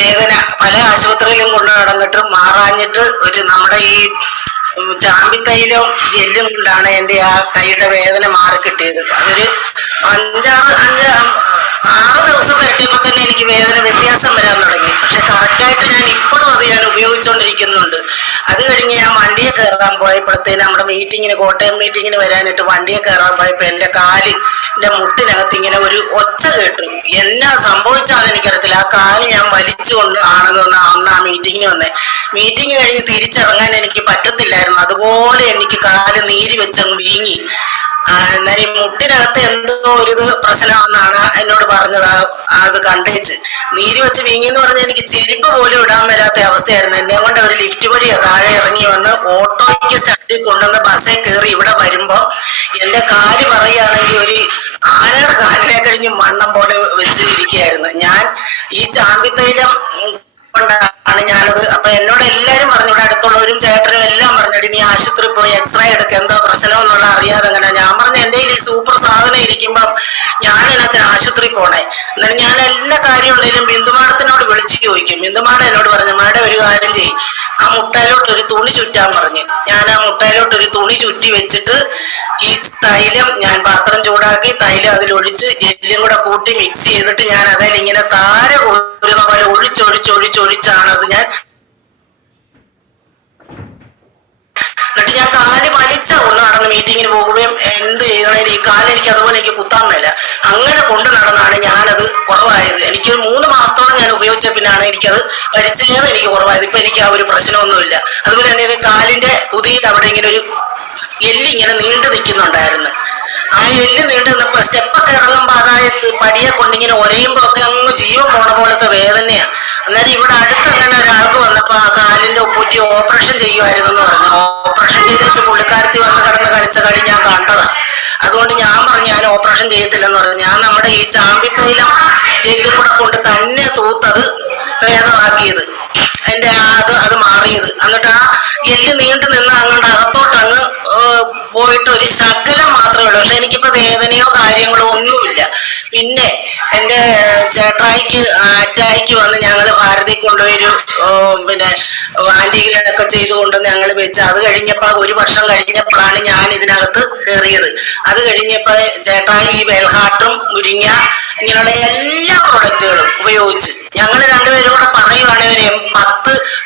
വേദന പല ആശുപത്രിയിലും കൊണ്ട് നടന്നിട്ട് മാറാഞ്ഞിട്ട് നമ്മുടെ ഈ ചാമ്പിത്തൈലം ജെല്ലും കൊണ്ടാണ് എൻ്റെ ആ കൈയുടെ വേദന മാറി കിട്ടിയത്. അതൊരു 6 ദിവസം വരട്ടിയപ്പോൾ തന്നെ എനിക്ക് വേദന വ്യത്യാസം വരാൻ തുടങ്ങി. പക്ഷെ കറക്റ്റായിട്ട് ഞാൻ ഇപ്പോഴും അത് ഞാൻ ഉപയോഗിച്ചുകൊണ്ടിരിക്കുന്നുണ്ട്. അത് കഴിഞ്ഞ് ഞാൻ വണ്ടിയെ കയറാൻ പോയപ്പോഴത്തേന് നമ്മുടെ കോട്ടയം മീറ്റിങ്ങിന് വരാനായിട്ട് വണ്ടിയെ കയറാൻ പോയപ്പോൾ എൻ്റെ കാലിൻ്റെ മുട്ടിനകത്ത് ഇങ്ങനെ ഒരു ഒച്ച കേട്ടു. എന്നാ സംഭവിച്ചാന്ന് എനിക്കറിയത്തില്ല. ആ കാല് ഞാൻ വലിച്ചുകൊണ്ട് ആണെന്ന് അന്ന് ആ മീറ്റിങ്ങിന് വന്നേ. മീറ്റിംഗ് കഴിഞ്ഞ് തിരിച്ചിറങ്ങാൻ എനിക്ക് പറ്റത്തില്ലായിരുന്നു. അതുപോലെ എനിക്ക് കാല് നീര് വെച്ചങ്ങ് വീങ്ങി. എന്നാലും മുട്ടിനകത്ത് എന്തോ ഒരു പ്രശ്നമാണെന്നാണ് എന്നോട് പറഞ്ഞത്. അത് കണ്ടേച്ച് നീര് വെച്ച് വീങ്ങിന്ന് പറഞ്ഞാൽ എനിക്ക് ചെരുപ്പ് പോലും ഇടാൻ വരാത്ത അവസ്ഥയായിരുന്നു. എന്നെ കൊണ്ട് അവർ ലിഫ്റ്റ് വഴിയാ താഴെ ഇറങ്ങി വന്ന് ഓട്ടോയ്ക്ക് സ്റ്റാൻഡിൽ കൊണ്ടുവന്ന് ബസ്സിൽ കയറി ഇവിടെ വരുമ്പോ എന്റെ കാല് പറയുകയാണെങ്കിൽ ഒരു ആനയുടെ കാലിനെ കഴിഞ്ഞ് മണ്ണം പോലെ വെച്ച് ഇരിക്കുകയായിരുന്നു. ഞാൻ ഈ ചാമ്പിത്തൈലം കൊണ്ടാണ് ഞാനത്. അപ്പൊ എന്നോട് എല്ലാരും പറഞ്ഞു, ഇവിടെ അടുത്തുള്ളവരും ചേട്ടനും എല്ലാം പറഞ്ഞു, നീ ആശുപത്രി പോയി എക്സ്റേ എടുക്ക, എന്താ പ്രശ്നം എന്നുള്ള അറിയാതെ അങ്ങനെ. ഞാൻ പറഞ്ഞു എന്റെ ഈ സൂപ്പർ സാധനം ഇരിക്കുമ്പം ഞാൻ ഇതിനകത്ത് ആശുപത്രി പോണേ. എന്നാലും ഞാൻ എല്ലാ കാര്യം ഉണ്ടെങ്കിലും ബിന്ദുമാടത്തിനോട് വിളിച്ചു ചോദിക്കും. ബിന്ദുമാട എന്നോട് പറഞ്ഞു, മാഡം ഒരു കാര്യം ചെയ്യും, ആ മുട്ടയിലോട്ട് ഒരു തുണി ചുറ്റാൻ പറഞ്ഞു. ഞാൻ ആ മുട്ടയിലോട്ട് ഒരു തുണി ചുറ്റി വെച്ചിട്ട് ഈ തൈലം ഞാൻ പാത്രം ചൂടാക്കി തൈലം അതിലൊഴിച്ച് എല്ലും കൂടെ കൂട്ടി മിക്സ് ചെയ്തിട്ട് ഞാൻ അതിൽ ഇങ്ങനെ താര കോരുന്ന പോലെ ഒഴിച്ചൊഴിച്ചാണ് അത് ഞാൻ. എന്നിട്ട് ഞാൻ കാല് വലിച്ച കൊണ്ട് നടന്ന് മീറ്റിങ്ങിന് പോകുകയും എന്ത് ചെയ്യണേലും ഈ കാല് എനിക്ക് അതുപോലെ എനിക്ക് കുത്താൻ മേല. അങ്ങനെ കൊണ്ട് നടന്നാണ് ഞാനത് കുറവായത്. എനിക്ക് 3 മാസത്തോളം ഞാൻ ഉപയോഗിച്ച പിന്നാണ് എനിക്കത് കഴിച്ചത് എനിക്ക് കുറവായത്. ഇപ്പൊ എനിക്ക് ആ ഒരു പ്രശ്നമൊന്നുമില്ല. അതുപോലെ തന്നെ കാലിന്റെ കുതിയിൽ അവിടെ ഇങ്ങനെ ഒരു എല്ലിങ്ങനെ നീണ്ടു നിൽക്കുന്നുണ്ടായിരുന്നു. ആ എല്ല് നീണ്ടു നിന്നപ്പോ സ്റ്റെപ്പൊക്കെ ഇറങ്ങുമ്പോ അതായത് പടിയെ കൊണ്ടിങ്ങനെ ഒരയുമ്പോ ഒക്കെ അങ്ങ് ജീവൻ പോണ പോലത്തെ വേദനയാ. അന്നേരം ഇവിടെ അടുത്ത് അങ്ങനെ ഒരാൾക്ക് വന്നപ്പോ ആ കാലിന്റെ ഒപ്പൂറ്റി ഓപ്പറേഷൻ ചെയ്യുമായിരുന്നു എന്ന് പറഞ്ഞു. ഓപ്പറേഷൻ ചെയ്ത് വെച്ച് പുള്ളിക്കാരത്തി വന്ന് കിടന്ന് കളിച്ച കളി ഞാൻ കണ്ടതാ. അതുകൊണ്ട് ഞാൻ പറഞ്ഞു ഞാൻ ഓപ്പറേഷൻ ചെയ്യത്തില്ലെന്ന് പറഞ്ഞു. ഞാൻ നമ്മുടെ ഈ ചാമ്പിത്തൈലം ജെല്ലും കൂടെ കൊണ്ട് തന്നെ തൂത്തത് ഭേദമാക്കിയത്. അതിന്റെ അത് മാറിയത്. എന്നിട്ട് ആ എല്ല് നീണ്ടു നിന്ന് അങ്ങോട്ട് അകത്തോട്ടങ്ങ് പോയിട്ട് ഒരു ശകലം മാത്രമേ ഉള്ളൂ. പക്ഷെ എനിക്കിപ്പോ വേദനയോ കാര്യങ്ങളോ ഒന്നുമില്ല. പിന്നെ എൻ്റെ ചേട്ടായിക്ക് അറ്റായിക്ക് വന്ന് ഞങ്ങൾ ഭാരതി കൊണ്ടുപോയൊരു പിന്നെ ആന്റിഗ്രനൊക്കെ ചെയ്തുകൊണ്ട് ഞങ്ങൾ വെച്ച് അത് കഴിഞ്ഞപ്പോ 1 വർഷം കഴിഞ്ഞപ്പോഴാണ് ഞാൻ ഇതിനകത്ത് കയറിയത്. അത് കഴിഞ്ഞപ്പോ ചേട്ടായി ഈ വെൽഹാർട്ടും മുരിങ്ങ ഇങ്ങനെയുള്ള എല്ലാ പ്രൊഡക്റ്റുകളും ഉപയോഗിച്ച് ഞങ്ങൾ രണ്ടുപേരും കൂടെ പറയുവാണെങ്കിൽ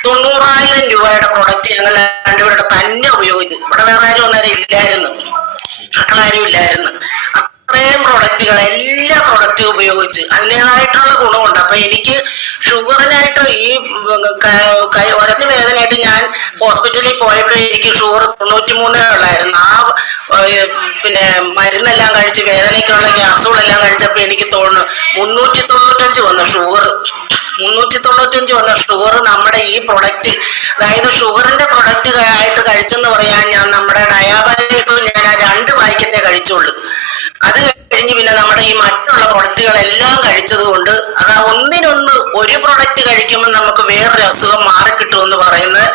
90,000 രൂപയുടെ പ്രൊഡക്റ്റ് ഞങ്ങൾ രണ്ടുപേരുടെ തന്നെ ഉപയോഗിച്ചു. ഇവിടെ വേറെ ആരും ഒന്നേരം ഇല്ലായിരുന്നു, മക്കളാരും ഇല്ലായിരുന്നു. അത്രയും പ്രൊഡക്റ്റുകൾ എല്ലാ പ്രൊഡക്റ്റും ഉപയോഗിച്ച് അതിൻ്റെതായിട്ടുള്ള ഗുണമുണ്ട്. അപ്പൊ എനിക്ക് ഷുഗറിനായിട്ട് ഈ ഒരഞ്ഞ വേദനയായിട്ട് ഞാൻ ഹോസ്പിറ്റലിൽ പോയപ്പോൾ എനിക്ക് ഷുഗർ 93 ഉള്ളായിരുന്നു. ആ പിന്നെ മരുന്നെല്ലാം കഴിച്ച് വേദനയ്ക്കുള്ള ക്യാപ്സൂളെല്ലാം കഴിച്ചപ്പോൾ എനിക്ക് 395 വന്നു ഷുഗർ. 395 വന്ന ഷുഗർ നമ്മുടെ ഈ പ്രൊഡക്റ്റ്, അതായത് ഷുഗറിന്റെ പ്രൊഡക്റ്റ് ആയിട്ട് കഴിച്ചെന്ന് പറയാൻ ഞാൻ നമ്മുടെ ഡയാബറ്റിക് ഞാൻ ആ 2 പാക്കറ്റേ കഴിച്ചുള്ളൂ. അത് കഴിഞ്ഞ് പിന്നെ നമ്മുടെ ഈ മറ്റുള്ള പ്രൊഡക്റ്റുകളെല്ലാം കഴിച്ചത് കൊണ്ട് അതാ ഒന്നിനൊന്ന് ഒരു പ്രൊഡക്റ്റ് കഴിക്കുമ്പോൾ നമുക്ക് വേറൊരു അസുഖം മാറിക്കിട്ടുമെന്ന് പറയുന്നത്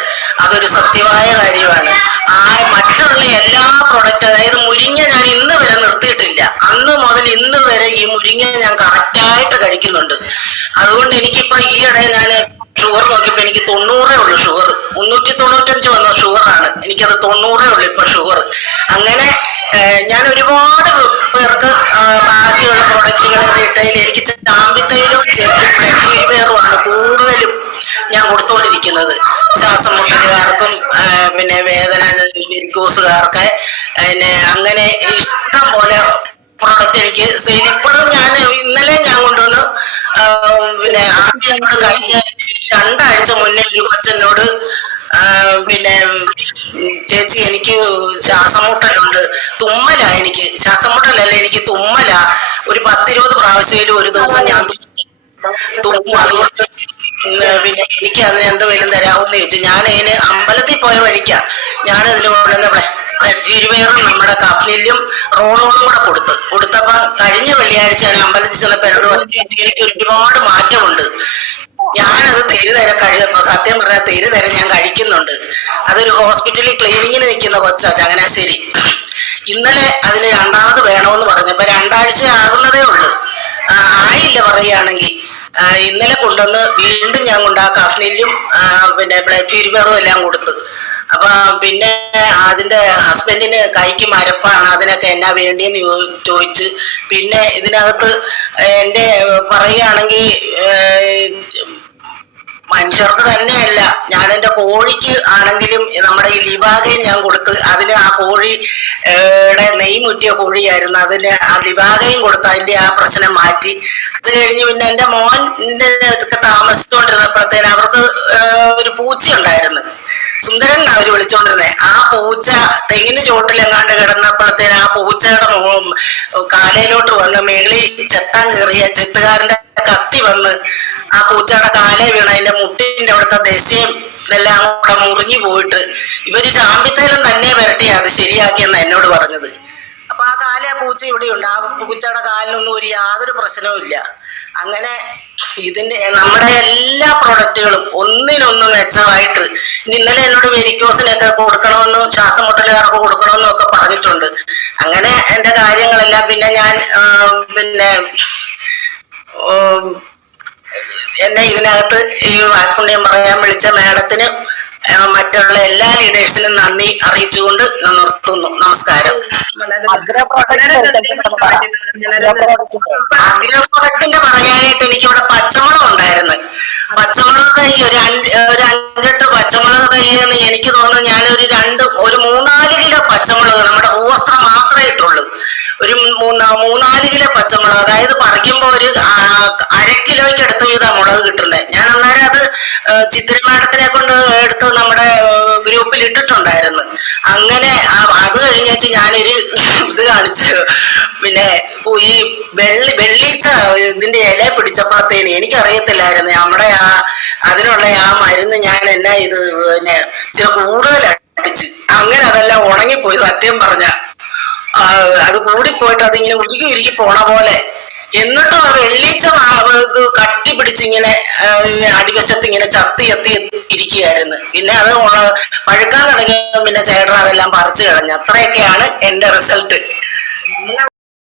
അതൊരു സത്യമായ കാര്യമാണ്. ആ മറ്റുള്ള എല്ലാ പ്രൊഡക്റ്റ്, അതായത് മുരിങ്ങ ഞാൻ ഇന്ന് വരെ നിർത്തിയിട്ടില്ല. അന്ന് മുതൽ ഇന്ന് വരെ ഈ മുരിങ്ങ ഞാൻ കറക്റ്റായിട്ട് കഴിക്കുന്നുണ്ട്. അതുകൊണ്ട് എനിക്കിപ്പോ ഈയിടെ ഞാൻ ഷുഗർ നോക്കിയപ്പോ എനിക്ക് 90 ഉള്ളു ഷുഗർ. 395 വന്ന ഷുഗറാണ്, എനിക്കത് 90 ഉള്ളു ഇപ്പൊ ഷുഗർ. അങ്ങനെ ഞാൻ ഒരുപാട് പേർക്ക് ബാക്കിയുള്ള പ്രൊഡക്റ്റുകളെ റീറ്റെയിൽ എനിക്ക് ചാമ്പിത്തൈലും ചെറുപയറുമാണ് കൂടുതലും ഞാൻ കൊടുത്തുകൊണ്ടിരിക്കുന്നത്. ശ്വാസം മുട്ടലുകാർക്കും പിന്നെ വേദന വെരിക്കോസുകാർക്ക് പിന്നെ അങ്ങനെ ഇഷ്ടം പോലെ പ്രൊഡക്റ്റ് എനിക്ക് സെയിൽ. ഇപ്പോഴും ഞാൻ ഇന്നലെ ഞാൻ കൊണ്ടുവന്ന് പിന്നെ ആദ്യം കഴിഞ്ഞ 2 ആഴ്ച മുന്നേ ഒരു കൊച്ചനോട് പിന്നെ ചേച്ചി എനിക്ക് ശ്വാസമുട്ടലുണ്ട്, തുമ്മലാ, എനിക്ക് ശ്വാസമുട്ടലല്ല എനിക്ക് തുമ്മലാ, ഒരു 10-20 പ്രാവശ്യം ഒരു ദിവസം ഞാൻ തുമ്മും, അതുകൊണ്ട് പിന്നെ എനിക്ക് അതിന് എന്തെങ്കിലും തരാമെന്ന് ചോദിച്ചു. ഞാൻ അതിന് അമ്പലത്തിൽ പോയ വഴിക്കാ ഞാനതിൽ കൊണ്ടുവന്ന ഇരുപേറും നമ്മുടെ കഫ്നിലും റോളോണും കൂടെ കൊടുത്തപ്പോ കഴിഞ്ഞ വെള്ളിയാഴ്ച ഞാൻ അമ്പലത്തിൽ ചെന്നപ്പോ എന്നോട് പറഞ്ഞു എനിക്ക് ഒരുപാട് മാറ്റമുണ്ട്. ഞാനത് തെരുതരം സത്യം പറഞ്ഞാൽ തെരുതരം ഞാൻ കഴിക്കുന്നുണ്ട്. അതൊരു ഹോസ്പിറ്റലിൽ ക്ലീനിങ്ങിന് നിൽക്കുന്ന കൊച്ചാ, ചങ്ങനാശ്ശേരി. ഇന്നലെ അതിന് 2ാമത് വേണമെന്ന് പറഞ്ഞപ്പോ 2 ആഴ്ച ആകുന്നതേ ഉള്ളു, ആയില്ല പറയുകയാണെങ്കിൽ. ഇന്നലെ കൊണ്ടുവന്ന് വീണ്ടും ഞാൻ കൊണ്ട് ആ കഫ്നിലും പിന്നെ ബ്ലഡ് പ്യൂരിഫയറും എല്ലാം കൊടുത്ത്. അപ്പൊ പിന്നെ അതിന്റെ ഹസ്ബൻഡിന് കൈക്ക് മരപ്പാണ്, അതിനൊക്കെ എന്നാ വേണ്ടിയെന്ന് ചോദിച്ച്. പിന്നെ ഇതിനകത്ത് എന്റെ പറയുകയാണെങ്കിൽ മനുഷ്യർക്ക് തന്നെയല്ല, ഞാൻ എന്റെ കോഴിക്ക് ആണെങ്കിലും നമ്മുടെ ഈ ലിവാഗയും ഞാൻ കൊടുത്ത്. അതിന് ആ കോഴിയുടെ നെയ് മുറ്റിയ കോഴിയായിരുന്നു, അതിന് ആ ലിവാഗയും കൊടുത്ത് അതിന്റെ ആ പ്രശ്നം മാറ്റി. അത് കഴിഞ്ഞ് പിന്നെ എന്റെ മോൻ്റെ ഒക്കെ താമസിച്ചുകൊണ്ടിരുന്നപ്പോഴത്തേന് അവർക്ക് ഒരു പൂച്ചയുണ്ടായിരുന്നു, സുന്ദരൻ അവര് വിളിച്ചോണ്ടിരുന്നേ. ആ പൂച്ച തെങ്ങിന് ചോട്ടിലെങ്ങാണ്ട് കിടന്നപ്പോഴത്തേന് ആ പൂച്ചയുടെ കാലയിലോട്ട് വന്ന് മേളി ചെത്താൻ കയറിയ ചെത്തുകാരന്റെ കത്തി വന്ന് ആ പൂച്ചയുടെ കാലേ വീണ അതിന്റെ മുട്ടിന്റെ അവിടുത്തെ ദശയും ഇതെല്ലാം കൂടെ മുറിഞ്ഞു പോയിട്ട് ഇവര് ചാമ്പിത്തേലും തന്നെ വരട്ടിയാ അത് ശരിയാക്കിയെന്ന് എന്നോട് പറഞ്ഞത്. അപ്പൊ ആ കാലേ ആ പൂച്ച ഇവിടെയുണ്ട്. ആ പൂച്ചയുടെ കാലിനൊന്നും യാതൊരു പ്രശ്നവും ഇല്ല. അങ്ങനെ ഇതിന്റെ നമ്മുടെ എല്ലാ പ്രൊഡക്റ്റുകളും ഒന്നിനൊന്നും മെച്ചമായിട്ട്. ഇന്നലെ എന്നോട് വെരിക്കോസിനൊക്കെ കൊടുക്കണമെന്നും ശ്വാസം മുട്ടലുകാർക്ക് കൊടുക്കണമെന്നും ഒക്കെ പറഞ്ഞിട്ടുണ്ട്. അങ്ങനെ എന്റെ കാര്യങ്ങളെല്ലാം പിന്നെ ഞാൻ പിന്നെ എന്നെ ഇതിനകത്ത് ഈ വാക്കുണ്യം പറയാൻ വിളിച്ച മാഡത്തിന് മറ്റുള്ള എല്ലാ ലീഡേഴ്സിനും നന്ദി അറിയിച്ചുകൊണ്ട് നിർത്തുന്നു. നമസ്കാരം. അഗ്രോ പ്രൊഡക്റ്റിന്റെ പറയാനായിട്ട് എനിക്കിവിടെ പച്ചമുളക് ഉണ്ടായിരുന്നു. പച്ചമുളക് തൈ ഒരു 5-8 പച്ചമുളക് തൈ എന്ന് എനിക്ക് തോന്നുന്നു. ഞാനൊരു 3-4 കിലോ പച്ചമുളക്, നമ്മുടെ ഭൂവസ്ത്രം മാത്രമേ ഇട്ടുള്ളൂ. ഒരു 3-4 കിലോ പച്ചമുളക്, അതായത് പറിക്കുമ്പോ ഒരു 1/2 കിലോയ്ക്ക് അടുത്ത വീതം മുളക് കിട്ടുന്നത്. ഞാൻ അന്നേരം അത് ചിത്ര മാഡത്തിനെ കൊണ്ട് എടുത്ത് നമ്മുടെ ഗ്രൂപ്പിൽ ഇട്ടിട്ടുണ്ടായിരുന്നു. അങ്ങനെ അത് കഴിഞ്ഞ ഞാനൊരു ഇത് കാണിച്ചു. പിന്നെ ഈ വെള്ളീച്ച ഇതിന്റെ ഇല പിടിച്ചപ്പോഴത്തേന് എനിക്കറിയത്തില്ലായിരുന്നു നമ്മുടെ അതിനുള്ള ആ മരുന്ന് ഞാൻ എന്നാ ഇത് പിന്നെ ചില കൂടുതൽ അടിച്ച്, അങ്ങനെ അതെല്ലാം ഉണങ്ങിപ്പോയി. സത്യം പറഞ്ഞ അത് കൂടിപ്പോയിട്ട് അതിങ്ങനെ ഉരുക്കി പോണ പോലെ. എന്നിട്ടും ആ വെള്ളീച്ച ഇത് കട്ടി പിടിച്ചിങ്ങനെ അടിവശത്ത് ഇങ്ങനെ ചത്തി ഇരിക്കുകയായിരുന്നു. പിന്നെ അത് പഴുക്കാൻ തുടങ്ങിയപ്പോൾ പിന്നെ ചേട്ടൻ അതെല്ലാം പറിച്ചു കളഞ്ഞു. അത്രയൊക്കെയാണ് എന്റെ റിസൾട്ട്.